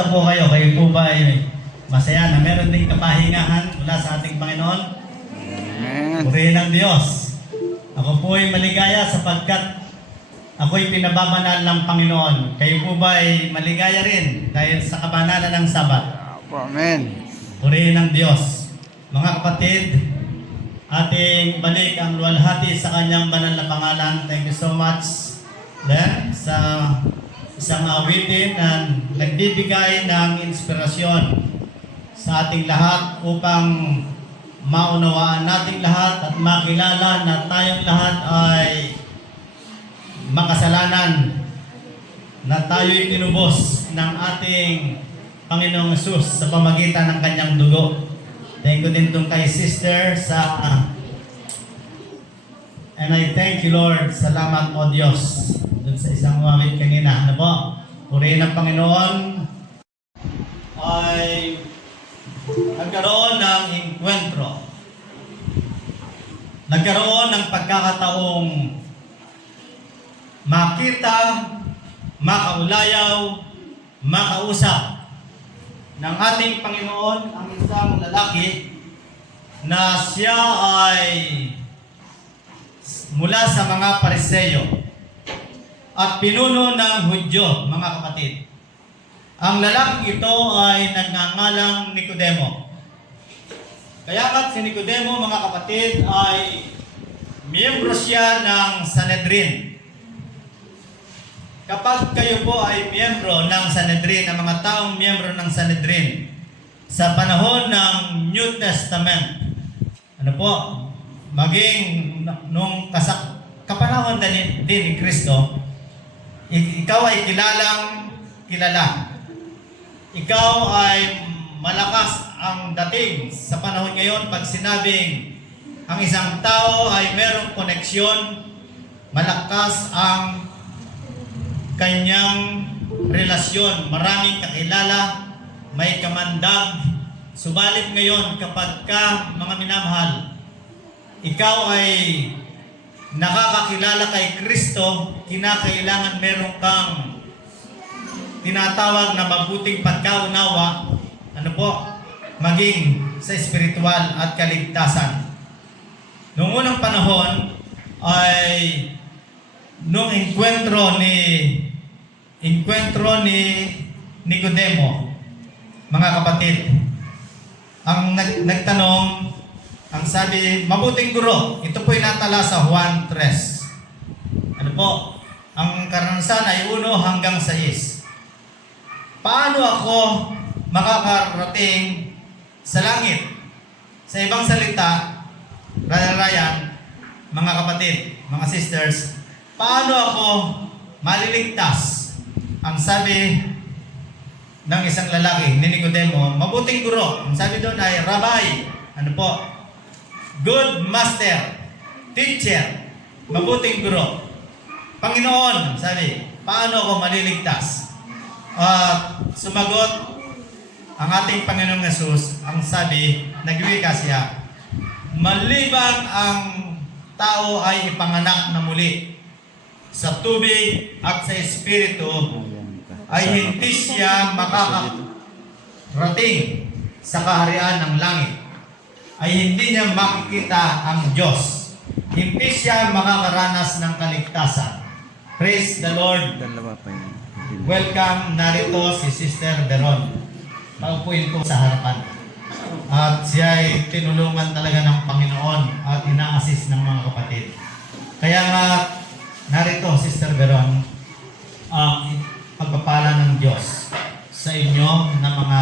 Kumusta po kayo? Kayo po ba ay masaya na meron ding kapahingahan mula sa ating Panginoon? Amen. Purihin ng Diyos. Ako po ay maligaya sapagkat ako'y pinababanal ng Panginoon. Kayo po ba ay maligaya rin dahil sa kabanalan ng Sabat? Amen. Purihin ng Diyos. Mga kapatid, ating balik ang luwalhati sa kanyang banal na pangalan. Thank you so much, Len, sa isang awitin na nagbibigay ng inspirasyon sa ating lahat upang maunawaan nating lahat at makilala na tayong lahat ay makasalanan, na tayo'y tinubos ng ating Panginoong Hesus sa pamagitan ng kanyang dugo. Thank you din itong kay Sister and I thank you, Lord. Salamat o Diyos. Doon sa isang umawit kanina. Ano po? Purihin ng Panginoon ay nagkaroon ng enkwentro. Nagkaroon ng pagkakataong makita, makaulayaw, makausap ng ating Panginoon ang isang lalaki na siya ay mula sa mga Pariseyo at pinuno ng Hudyo, mga kapatid. Ang lalaking ito ay nagngangalang Nicodemo. Kaya kat si Nicodemo, mga kapatid, ay miyembro siya ng Sanhedrin. Kapag kayo po ay miyembro ng Sanhedrin, ang mga taong miyembro ng Sanhedrin, sa panahon ng New Testament, ano po, maging nung kapanahon din ni Kristo, ikaw ay kilala. Ikaw ay malakas ang dating sa panahon ngayon pag sinabing ang isang tao ay merong koneksyon, malakas ang kanyang relasyon, maraming kakilala, may kamandag. Subalit ngayon kapag ka, mga minamahal, ikaw ay nakakakilala kay Kristo, kinakailangan meron kang tinatawag na mabuting pagkaunawa, ano po, maging sa espiritual at kaligtasan. Noong unang panahon ay nung enkwentro ni Nicodemo, mga kapatid, ang nagtanong, ang sabi, mabuting guro, ito po'y natala sa Juan 3. Ano po, ang karanasan ay 1 hanggang 6. Paano ako makakarating sa langit? Sa ibang salita, Brother Ryan, mga kapatid, mga sisters, paano ako maliligtas? Ang sabi ng isang lalaki, ni Nicodemo, mabuting guro. Ang sabi doon ay, Rabbi, ano po, good master, teacher, mabuting guro. Panginoon, sabi, paano ako maliligtas? Sumagot ang ating Panginoong Hesus, ang sabi, nagwika siya, malibang ang tao ay ipanganak na muli sa tubig at sa espiritu, ay hindi siya makakarating sa kaharian ng langit. Ay hindi niya makikita ang Diyos. Hindi siya makakaranas ng kaligtasan. Praise the Lord. Welcome, narito si Sister Veron. Paupuin ko sa harapan. At siya ay tinulungan talaga ng Panginoon at ina-assist ng mga kapatid. Kaya nga, narito, Sister Veron, ang pagpapala ng Diyos sa inyo na mga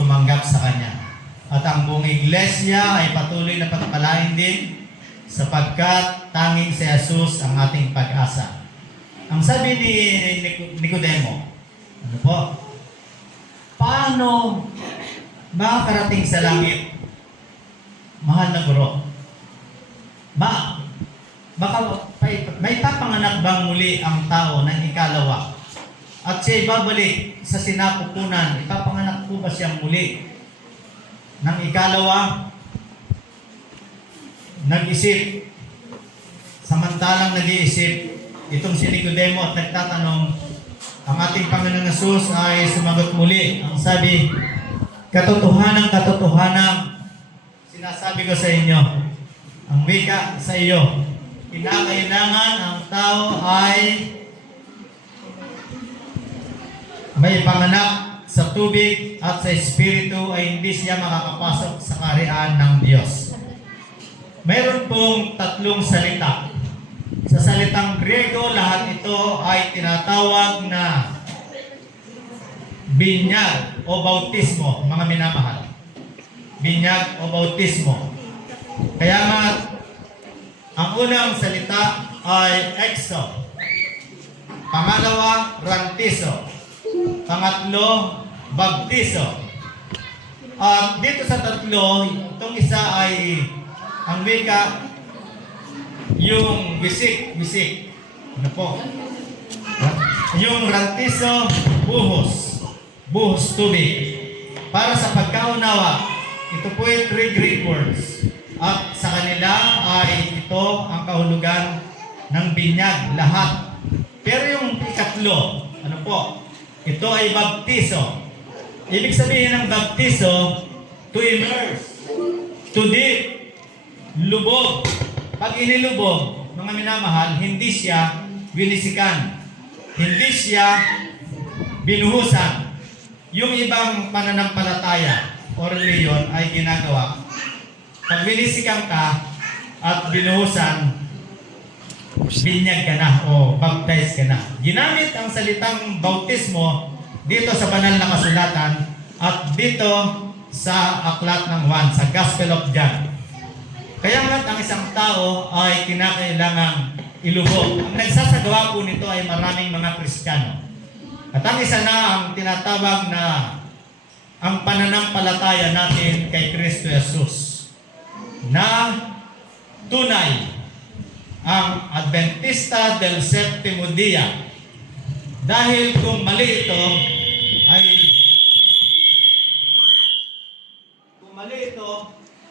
tumanggap sa Kanya. At ang buong iglesia ay patuloy na pagpalain din sapagkat tanging si Jesus ang ating pag-asa. Ang sabi ni Nicodemo, ano po? Paano makakarating sa langit? Mahal na guro. Baka may papanganak bang muli ang tao ng ikalawa? At siya babalik sa sinapupunan, ipapanganak po ba siyang muli? Ng ikalawa, nag-isip. Samantalang nag-iisip, itong si Nicodemo at nagtatanong, ang ating Panginoong Hesus ay sumagot muli. Ang sabi, katotohanan, sinasabi ko sa inyo, ang wika sa iyo, kinakailangan ang tao ay may panganak sa tubig at sa Espiritu ay hindi siya makakapasok sa kaharian ng Diyos. Mayroon pong tatlong salita. Sa salitang Griego, lahat ito ay tinatawag na binyag o bautismo, mga minamahal. Binyag o bautismo. Kaya nga, ang unang salita ay exo. Pangalawa, rantiso. Pangatlo, baptiso. At dito sa tatlo, itong isa ay ang wika, yung wisik. Ano po? Yung rantiso, buhos tubig. Para sa pagkaunawa, ito po yung 3 Greek words. At sa kanila ay ito ang kahulugan ng binyag, lahat. Pero yung ikatlo, ano po? Ito ay baptiso. Ibig sabihin ng baptiso, to immerse, to dip, lubog. Pag inilubog, mga minamahal, hindi siya winisikan. Hindi siya binuhusan. Yung ibang pananampalataya o reliyon ay ginagawa. Pag winisikan ka at binuhusan, binyag ka na o baptize ka na. Ginamit ang salitang bautismo dito sa banal na kasulatan at dito sa aklat ng Juan, sa Gospel of John. Kaya nga't ang isang tao ay kinakailangang ilubog. Ang nagsasagawa po nito ay maraming mga Kristiyano. At ang isa na ang tinatawag na ang pananampalataya natin kay Kristo Jesus na tunay ang Adventista del Septimo Dia. Dahil kung mali ito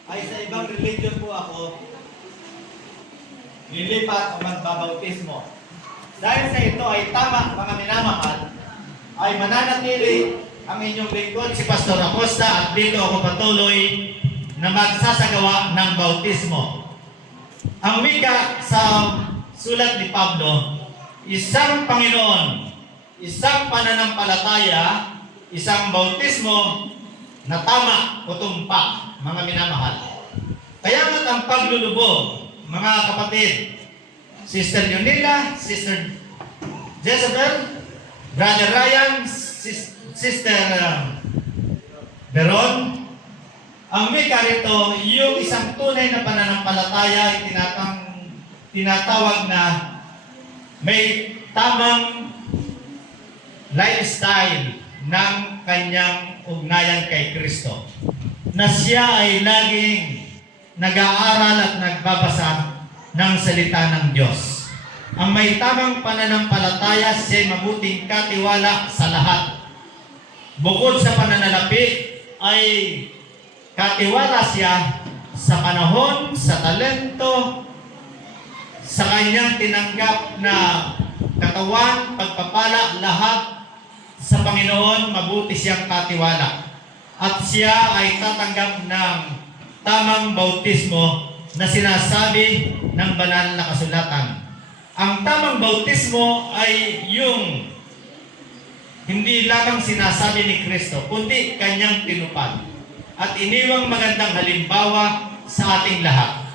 ay sa ibang religion po ako lilipat o magbabautismo. Dahil sa ito ay tama, mga minamahal, ay mananatili ang inyong lingkod si Pastor Acosta at dito ako patuloy na magsasagawa ng bautismo. Ang wika sa sulat ni Pablo, isang Panginoon, isang pananampalataya, isang bautismo na tama o tumpak, mga minamahal. Kaya nga't ang paglulubog, mga kapatid, Sister Yunila, Sister Jezebel, Brother Ryan, Sister Beron, ang wika rito, yung isang tunay na pananampalataya ay tinatawag na may tamang lifestyle ng kanyang ugnayan kay Kristo. Na siya ay laging nag-aaral at nagbabasa ng salita ng Diyos. Ang may tamang pananampalataya, siya ay mabuting katiwala sa lahat. Bukod sa pananalapi, ay katiwala siya sa panahon, sa talento, sa kanyang tinanggap na katawan, pagpapala, lahat sa Panginoon, mabuti siyang katiwala. At siya ay tatanggap ng tamang bautismo na sinasabi ng banal na kasulatan. Ang tamang bautismo ay yung hindi lamang sinasabi ni Kristo, kundi kanyang tinupad. At iniwang magandang halimbawa sa ating lahat.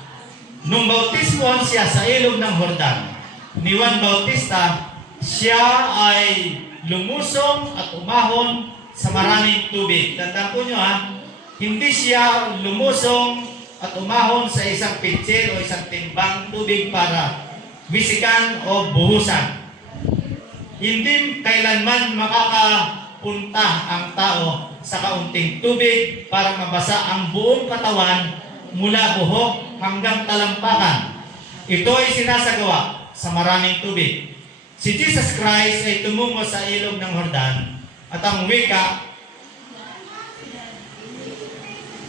Nung bautismohan siya sa ilog ng Jordan, ni Juan Bautista, siya ay lumusong at umahon sa maraming tubig. Tandaan po nyo hindi siya lumusong at umahon sa isang pitsil o isang timbang tubig para bisikan o buhusan. Hindi kailanman makakapunta ang tao sa kaunting tubig para mabasa ang buong katawan mula buhok hanggang talampakan. Ito ay sinasagawa sa maraming tubig. Si Jesus Christ ay tumungo sa ilog ng Jordan at ang wika,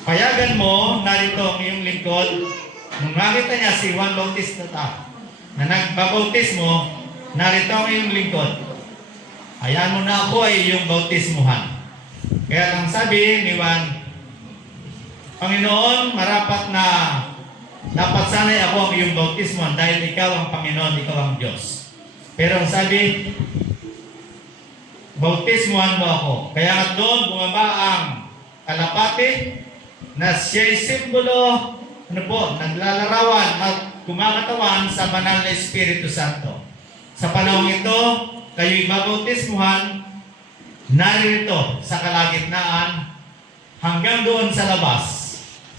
payagan mo, narito ang iyong lingkod. Nung nakita niya si Juan Bautista na nagbabautismo, narito ang iyong lingkod. Hayaan mo na ako ay iyong bautismuhan. Kaya ang sabi ni Juan, Panginoon, marapat na dapat sana'y ako ang iyong bautismuhan dahil ikaw ang Panginoon, ikaw ang Diyos. Pero ang sabi, bautismuhan mo ako. Kaya nga doon bumaba ang kalapati na siya'y simbolo, naglalarawan at kumakatawan sa banal na Espiritu Santo. Sa panahon ito, kayo'y babautismuhan, narito sa kalagitnaan hanggang doon sa labas.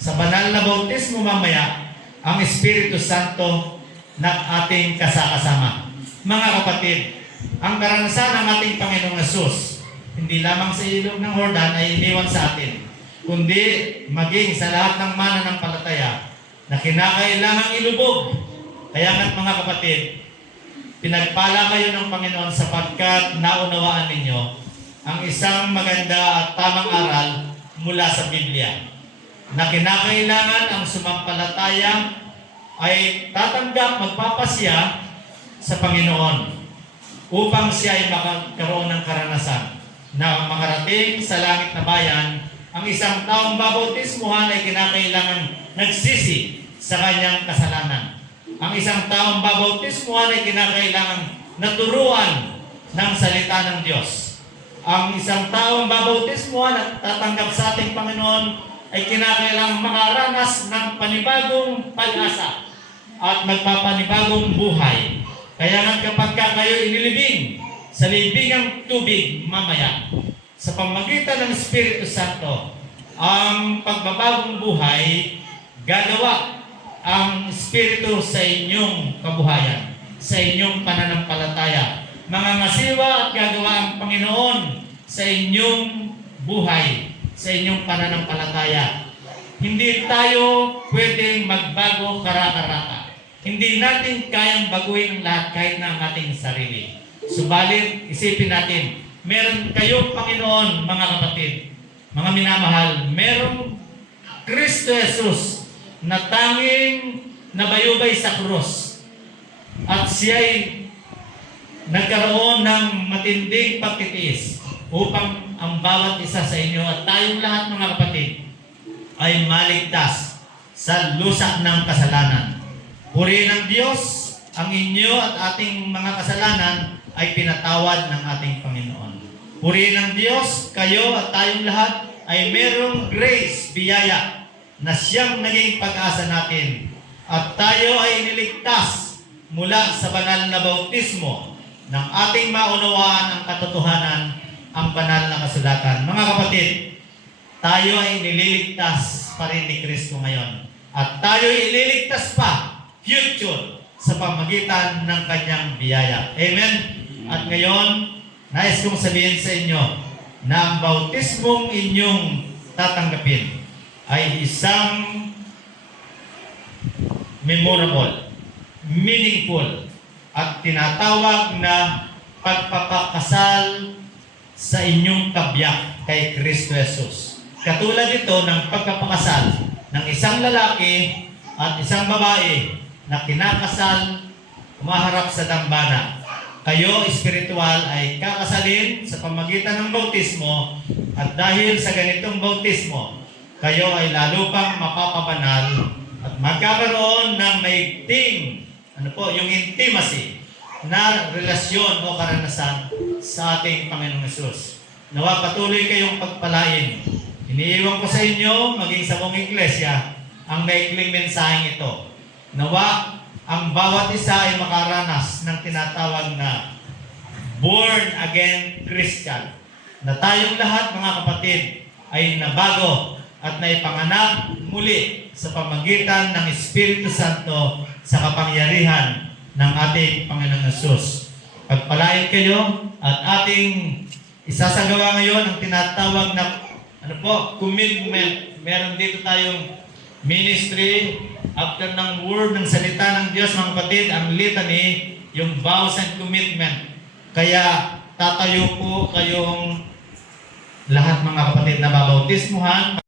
Sa banal na bautismo mamaya, ang Espiritu Santo na ating kasakasama. Mga kapatid, ang karanasan ng ating Panginoong Hesus, hindi lamang sa ilog ng Jordan ay iniwan sa atin, kundi maging sa lahat ng mananampalataya na kinakailangang ilubog. Kaya nga't mga kapatid, pinagpala kayo ng Panginoon sapagkat naunawaan ninyo ang isang maganda at tamang aral mula sa Biblia na kinakailangan ang sumampalataya ay tatanggap, magpapasya sa Panginoon upang siya ay makakaroon ng karanasan na makarating sa langit na bayan. Ang isang taong babautismuhan ay kinakailangan nagsisi sa kanyang kasalanan. Ang isang taong babautismuhan ay kinakailangan naturuan ng salita ng Diyos. Ang isang taong babautismuhan at tatanggap sa ating Panginoon ay kinakailangan makaranas ng panibagong pag-asa at magpapanibagong buhay. Kaya nga kapag kayo inilibing sa libingang tubig mamaya, sa pamagitan ng Espiritu Santo, ang pagbabagong buhay, gagawa ang Espiritu sa inyong kabuhayan, sa inyong pananampalataya. Mangangasiwa at gagawa ang Panginoon sa inyong buhay, sa inyong pananampalataya. Hindi tayo pwedeng magbago kara-karaka. Hindi natin kayang baguhin ang lahat kahit na ang ating sarili. Subalit, isipin natin, meron kayong Panginoon, mga kapatid, mga minamahal, merong Kristo Jesus na tanging nabayubay sa krus. At siya'y nagkaroon ng matinding pagtitiis upang ang bawat isa sa inyo at tayong lahat, mga kapatid, ay maligtas sa lusak ng kasalanan. Purihin ng Diyos, ang inyo at ating mga kasalanan ay pinatawad ng ating Panginoon. Purihin ng Diyos, kayo at tayong lahat ay merong grace, biyaya, na siyang naging pag-asa natin. At tayo ay iniligtas mula sa banal na bautismo ng ating maunawaan ang katotohanan, ang banal na kasulatan. Mga kapatid, tayo ay nililigtas pa rin ni Kristo ngayon. At tayo ay ililigtas pa future sa pamagitan ng kanyang biyaya. Amen? At ngayon, nais kong sabihin sa inyo na ang bautismong inyong tatanggapin ay isang memorable, meaningful, at tinatawag na pagpapakasal sa inyong kabiyak kay Kristo Jesus. Katulad ito ng pagpapakasal ng isang lalaki at isang babae na kinakasal, umaharap sa dambana. Kayo, espiritual, ay kakasalin sa pamagitan ng bautismo at dahil sa ganitong bautismo, kayo ay lalo pang mapapabanal at magkakaroon ng maigting, yung intimacy na relasyon o karanasan sa ating Panginoong Hesus. Nawa patuloy kayong pagpalain. Iniiwan ko sa inyo, maging sa buong iglesia, ang maikling mensaheng ito. Nawa ang bawat isa ay makaranas ng tinatawag na born again Christian. Na tayong lahat, mga kapatid, ay nabago at naipanganak muli sa pamagitan ng Espiritu Santo sa kapangyarihan ng ating Panginoong Hesus. Pagpalain kayo at ating isasagawa ngayon ang tinatawag na commitment. Meron dito tayong ministry after ng word ng salita ng Diyos, mga kapatid, ang litany, yung vows and commitment. Kaya tatayo po kayong lahat, mga kapatid, na babautismuhan.